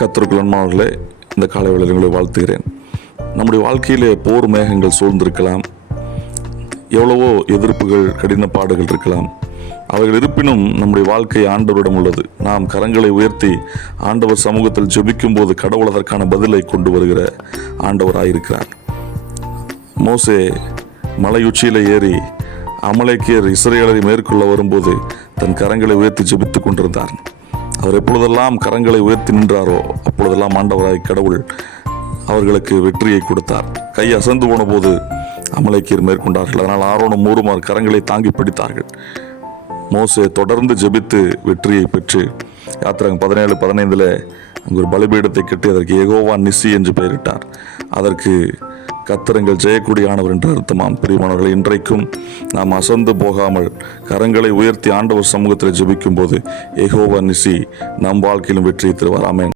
கர்த்தருக்குள் அன்பானவர்களே, இந்த காலை வேளையில் உங்களை வாழ்த்துகிறேன். நம்முடைய வாழ்க்கையிலே போர் மேகங்கள் சூழ்ந்திருக்கலாம், எவ்வளவோ எதிர்ப்புகள், கடின பாடுகள் இருக்கலாம். அவைகள் இருப்பினும் நம்முடைய வாழ்க்கை ஆண்டவரிடம் உள்ளது. நாம் கரங்களை உயர்த்தி ஆண்டவர் சமூகத்தில் ஜெபிக்கும் போது கடவுள் அதற்கான பதிலை கொண்டு வருகிற ஆண்டவராயிருக்கிறார். மோசே மலையுச்சியில ஏறி அமலேக்கியர் இஸ்ரவேலரை மேற்கொள்ள வரும்போது தன் கரங்களை உயர்த்தி ஜெபித்துக் கொண்டிருந்தார். அவர் எப்பொழுதெல்லாம் கரங்களை உயர்த்தி நின்றாரோ அப்பொழுதெல்லாம் ஆண்டவராய் கடவுள் அவர்களுக்கு வெற்றியை கொடுத்தார். கை அசந்து போன போது அமலேக்கியர் மேற்கொண்டார்கள். அதனால் ஆரோனும் ஊருமார் கரங்களை தாங்கி பிடித்தார்கள். மோசே தொடர்ந்து ஜெபித்து வெற்றியை பெற்று யாத்திராகமம் 17:15 அங்கு ஒரு பலிபீடத்தை கட்டி அதற்கு யெகோவா நிசி என்று பெயரிட்டார். அதற்கு கர்த்தர் ஜெயக்கூடியானவர் என்று அர்த்தமாம். பிரியமானவர்களை, இன்றைக்கும் நாம் அசந்து போகாமல் கரங்களை உயர்த்தி ஆண்டவர் சமூகத்தில் ஜெபிக்கும் போது யெகோவா நிசி நம் வாழ்க்கையிலும் வெற்றியை தருவார். ஆமென்.